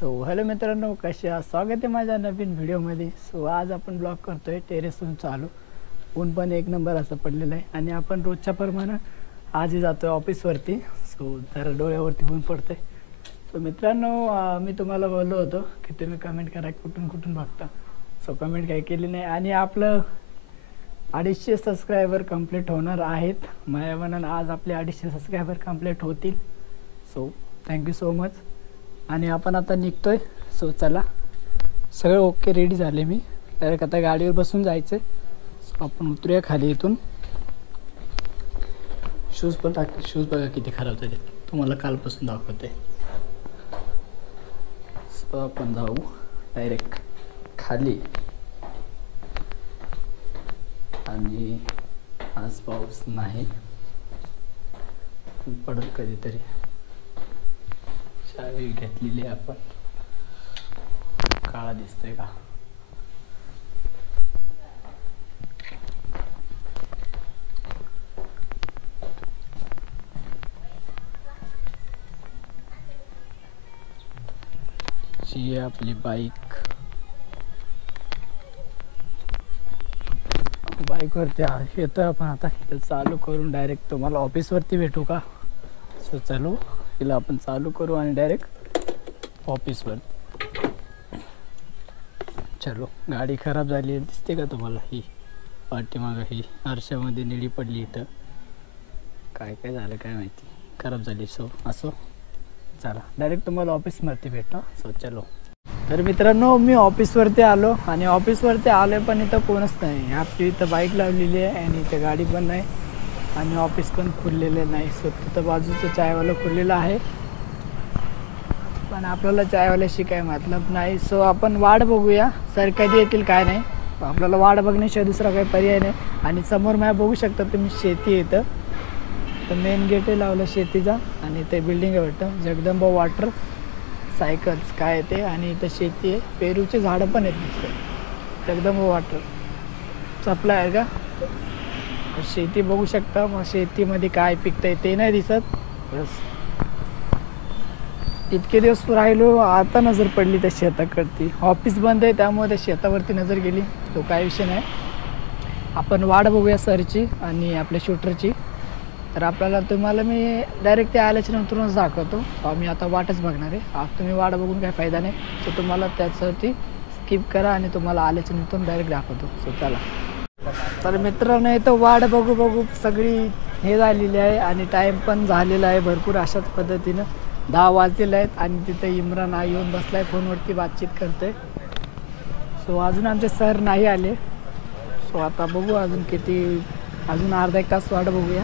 Hello मित्रांनो, कसे आहात? स्वागत आहे माझ्या नवीन व्हिडिओमध्ये. आज आपण ब्लॉग करतोय टेरेसहून चालू. ऊन पण एक नंबर असं पडलेलं आहे आणि आपण रोजच्या प्रमाणे आजही जातोय ऑफिसवरती. जरा डोळ्यावरती ऊन पडतंय. मित्रांनो, मी तुम्हाला बोललो होतो की तुम्ही कमेंट करा कुठून कुठून बघता. कमेंट काही केली नाही आणि आपलं 250 सबस्क्रायबर कंप्लीट होणार आहेत. माझ्या मनानं आज आपले 250 सबस्क्रायबर कंप्लीट होतील. Thank you so much. आणि आपण आता निघतोय. चला, सगळं ओके, रेडी झाले मी. डायरेक्ट आता गाडीवर बसून जायचं. आपण उतरूया खाली इथून. शूज पण टाकते. शूज बघा किती खराब झाले, तुम्हाला कालपासून दाखवते. आपण जाऊ डायरेक्ट खाली. आणि आज पाऊस नाही, पडेल कधीतरी. चावी घेतलेली आपण. काळा दिसतोय का? ही आपली बाईकवरती येतो आपण आता. चालू करून डायरेक्ट तुम्हाला ऑफिसवरती भेटू का? चलो, तिला आपण चालू करू आणि डायरेक्ट ऑफिसवर. चलो, गाडी खराब झाली दिसते का तुम्हाला? ही पाठीमागं ही आरशामध्ये निळी पडली. इथं काय काय झालं काय माहिती, खराब झाली. असो, चला डायरेक्ट तुम्हाला ऑफिसवरती भेटतो. चलो. तर मित्रांनो, मी ऑफिसवरती आलो आणि ऑफिसवरती आलो पण इथं कोणच नाही. आपली इथं बाईक लावलेली आहे आणि इथं गाडी पण नाही आणि ऑफिस पण खुललेलं नाही. तिथं बाजूचं चायवाला खुललेलं आहे पण आपल्याला चायवाल्याशी काय मतलब नाही. आपण वाट बघूया सर कधी येतील काय नाही. आपल्याला वाट बघण्याशिवाय दुसरा काही पर्याय नाही. आणि समोर माझ्या बघू शकता तुम्ही, शेती येतं. तर मेन गेट आहे लावलं शेतीचा आणि ते बिल्डिंग आहे वाटतं जगदंबा वॉटर सायकल्स काय ते. आणि इथं शेती आहे, पेरूचे झाडं पण आहेत दिसतं. जगदंबा वॉटर सप्लाय आहे का? शेती बघू शकता. मग शेतीमध्ये काय पिकतंय ते नाही दिसत. बस इतके दिवस राहिलो, आता नजर पडली त्या शेताकडती. ऑफिस बंद आहे त्यामुळे त्या शेतावरती नजर गेली. तो काय विषय नाही. आपण वाट बघूया सरची आणि आपल्या शूटरची. तर आपल्याला तुम्हाला मी डायरेक्ट ते आल्याच्या नंतरच दाखवतो. आम्ही आता वाटच बघणार आहे. तुम्ही वाट बघून काही फायदा नाही. तुम्हाला त्यासाठी स्किप करा आणि तुम्हाला आल्याच्या नंतर डायरेक्ट दाखवतो. चला. तर मित्रांनो, इथं वाट बघू बघू सगळी हे झालेली आहे आणि टाईम पण झालेला आहे भरपूर. अशाच पद्धतीनं 10 वाजलेले आहेत आणि तिथे इम्रान येऊन बसलाय, फोनवरती बातचीत करतोय. अजून आमचे सर नाही आले. आता बघू अजून किती, अजून अर्धा एक तास वाट बघूया.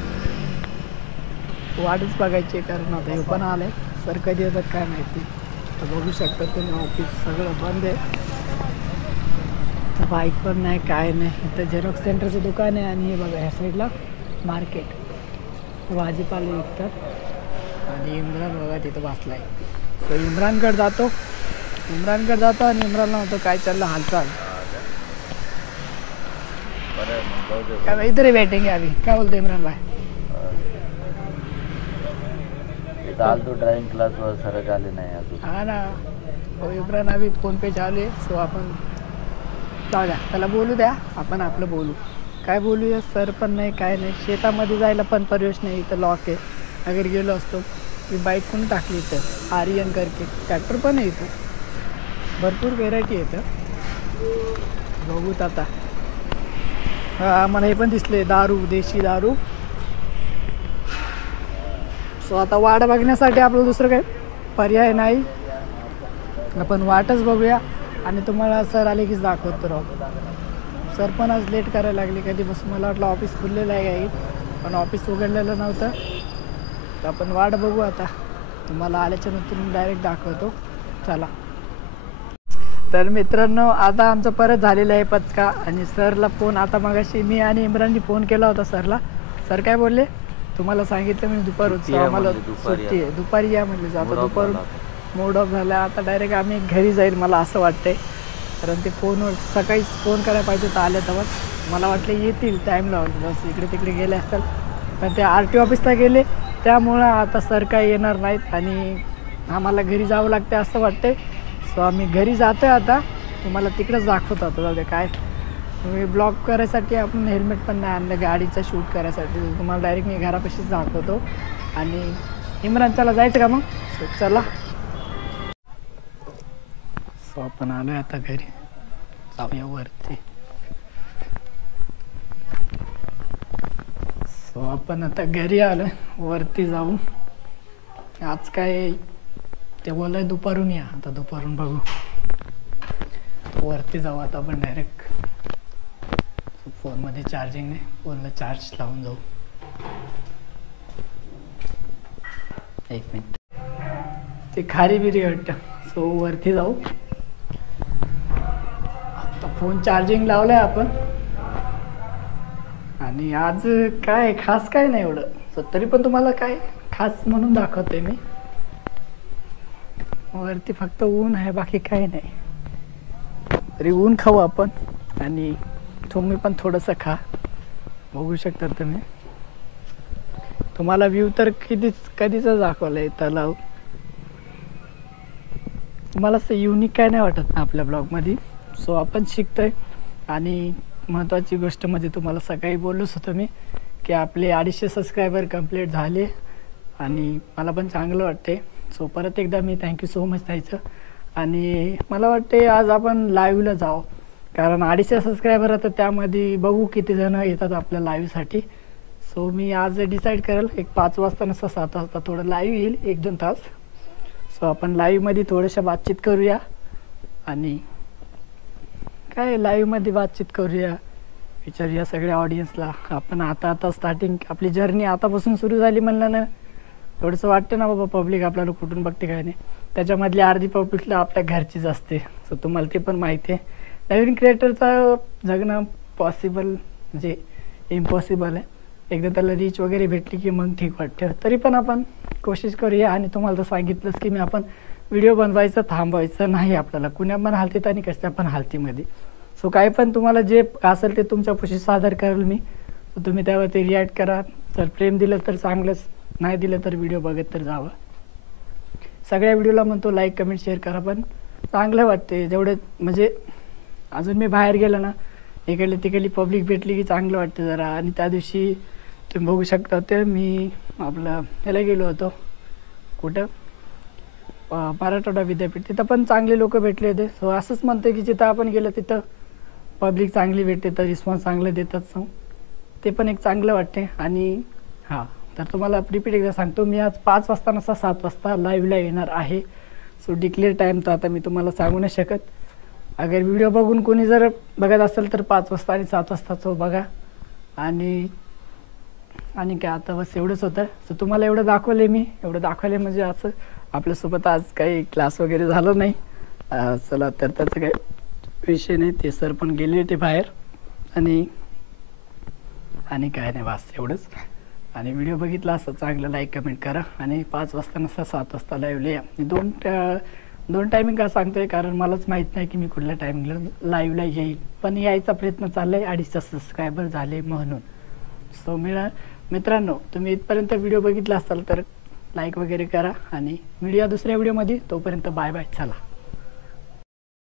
वाटच बघायची कारण आता हे पण आलंय. सर कधी येतात काय माहिती. तर बघू शकता तुम्ही, ऑफिस सगळं बंद आहे. बाईक पण नाही काय नाही. इथं झेरॉक्स सेंटरचं दुकान आहे आणि हे बघा ह्या साईडला मार्केट, भाजीपाले विकतात. आणि इम्रान बघा तिथं बसलाय. इम्रानकडे जातो आणि इम्रानला म्हणतो काय चाललं हालचाल. काय इधर बैठेंगे अभी, क्या बोलते इम्रान भाई? तो ड्राइविंग क्लास वर सर आले नाही अजून. हा ना, इम्रान अभी फोन पे चालू आहे. आपण जाऊ द्या, त्याला बोलू द्या. आपण आपलं बोलू. काय बोलूया? सर पण नाही काय नाही. शेतामध्ये जायला पण प्रवेश नाही. इथं लॉक आहे. अगर गेलो असतो. मी बाईक पण टाकली इथं आर्यन करके. ट्रॅक्टर पण आहे इथं. भरपूर व्हेरायटी येतं. बघूत आता. आम्हाला हे पण दिसले दारू, देशी दारू. आता वाट बघण्यासाठी आपलं दुसरं काही पर्याय नाही. आपण वाटच बघूया आणि तुम्हाला सर आले कीच दाखवतो राहू. सर पण आज लेट करायला लागले कधीपासून. मला वाटलं ऑफिस खुललेलं आहे काही, पण ऑफिस उघडलेलं नव्हतं. तर आपण वाट बघू आता. तुम्हाला आल्याच्या नंतर मी डायरेक्ट दाखवतो. चला. तर मित्रांनो, आता आमचं परत झालेलं आहे पचका. आणि सरला फोन आता मगाशी मी आणि इम्राननी फोन केला होता सरला. सर काय बोलले? तुम्हाला सांगितलं मी दुपारून आम्हाला सुट्टी आहे, दुपारी या म्हटलं. आता दुपारून मूड ऑफ झाला. आता डायरेक्ट आम्ही घरी जाईल मला असं वाटतंय. कारण ते फोनवर सकाळीच फोन करायला पाहिजे तर आले तेव्हा. मला वाटलं येतील, टाईम लावलं. बस इकडे तिकडे गेले असतात. पण ते RT ऑफिसला गेले त्यामुळं आता सर काही येणार नाहीत आणि आम्हाला घरी जावं लागते असं वाटते. सो आम्ही घरी जातो आहे आता, तुम्हाला तिकडंच दाखवतो आता. जाऊ दे काय, मी ब्लॉग करायसाठी आपण हेल्मेट पण नाही आणलं गाडीचं शूट करायसाठी, तुम्हाला डायरेक्ट मी घरापाशीच दाखवतो. आणि इम्रान चला जायचं का मग? सो चला. सो आपण आलो आहे आता घरी, जाऊया वरती. सो आपण आता घरी आलो, वरती जाऊ. आज काय ते बोलाय दुपारून या, आता दुपारून बघू. वरती जाऊ आता आपण डायरेक्ट. फोनमध्ये चार्जिंग नाही, फोनला चार्ज लावून जाऊ. एक मिनिट, ते खारी बिरी वाटतं. सो वरती जाऊ. आता फोन चार्जिंग लावलाय आपण. आणि आज काय खास काय नाही एवढं, सो तरी पण तुम्हाला काय खास म्हणून दाखवते मी. वरती फक्त ऊन आहे, बाकी काही नाही. तरी ऊन खाऊ आपण, आणि तुम्ही पण थोडंसं खा. बघू शकता तुम्ही. तुम्हाला व्ह्यू तर कधीच दाखवलं आहे तलाव. तुम्हाला असं युनिक काय नाही वाटत ना आपल्या ब्लॉगमध्ये. सो आपण शिकतोय. आणि महत्त्वाची गोष्ट म्हणजे तुम्हाला सकाळी बोललोच होतो मी की आपले 250 सबस्क्रायबर कंप्लीट झाले, आणि मला पण चांगलं वाटते. सो परत एकदा मी थँक्यू सो मच द्यायचं. आणि मला वाटते आज आपण लाईव्हला जाऊ, कारण 250 सबस्क्रायबर तर त्यामध्ये बघू किती जण येतात आपल्या लाईव्हसाठी. सो मी आज डिसाईड करेल, एक 5 वाजता नसतं 7 वाजता थोडं लाईव्ह येईल 1-2 तास. सो आपण लाईव्हमध्ये थोडंसं बातचीत करूया. आणि काय लाईव्हमध्ये बातचीत करूया, विचारूया सगळ्या ऑडियन्सला. आपण आता स्टार्टिंग आपली जर्नी आतापासून सुरू झाली म्हणलं ना, थोडंसं वाटतं ना बाबा पब्लिक आपल्याला कुठून बघते काय नाही. त्याच्यामधली अर्धी पब्लिकला आपल्या घरचीच असते. सो तुम्हाला ते पण माहिती आहे. नवीन क्रिएटरचं जगणं पॉसिबल म्हणजे इम्पॉसिबल आहे. एकदा त्याला रीच वगैरे भेटली की मग ठीक वाटतं. तरी पण आपण कोशिश करूया. आणि तुम्हाला तर सांगितलंच की मी आपण व्हिडिओ बनवायचं थांबवायचं नाही आपल्याला, कुण्या पण हालतीत आणि कशा पण हालतीमध्ये. सो काय पण तुम्हाला जे असेल ते तुमच्यापाशी सादर करेल मी. सो तुम्ही त्यावरती रिॲक्ट करा. जर प्रेम दिलं तर चांगलंच, नाही दिलं तर व्हिडिओ बघत तर जावं. सगळ्या व्हिडिओला म्हणतो लाईक कमेंट शेअर करा, पण चांगलं वाटते जेवढे म्हणजे अजून मी बाहेर गेलो ना, इकडली तिकडली पब्लिक भेटली की चांगलं वाटतं जरा. आणि त्या दिवशी तुम्ही बघू शकता ते मी आपलं ह्याला गेलो होतो, कुठं मराठवाडा विद्यापीठ, तिथं पण चांगले लोक भेटले होते. सो असंच म्हणतो की जिथं आपण गेलो तिथं पब्लिक चांगली भेटते, तर रिस्पॉन्स चांगलं देतात. सो ते पण एक चांगलं वाटते. आणि हां, तर तुम्हाला रिपीट एकदा सांगतो, मी आज 5 वाजता नसा 7 वाजता लाईव्हला येणार आहे. सो डिक्लेअर टाईम तर आता मी तुम्हाला सांगू नाही शकत. अगर व्हिडिओ बघून कोणी जर बघत असेल तर 5 वाजता आणि 7 वाजताचं बघा. आणि काय आता बस एवढंच होतं. सो तुम्हाला एवढं दाखवले मी, एवढं दाखवले म्हणजे असं आपल्यासोबत आज काही क्लास वगैरे झालं नाही. चला तर त्याचं काही विषय नाही, ते सर पण गेले ते बाहेर. आणि काय नाही, बस एवढंच. आणि व्हिडिओ बघितला असं चांगलं लाईक कमेंट करा. आणि 5 वाजता नसता 7 वाजता लाईव्हला या. दोन टायमिंग का सांगतोय, कारण मलाच माहीत नाही की मी कुठल्या टायमिंगला लाईव्हला येईल, पण यायचा प्रयत्न चालला आहे. 250 सबस्क्रायबर झाले म्हणून. सो मित्रांनो, तुम्ही इथपर्यंत व्हिडिओ बघितला असाल तर लाईक वगैरे करा. आणि व्हिडिओ दुसऱ्या व्हिडिओमध्ये, तोपर्यंत बाय बाय, चला.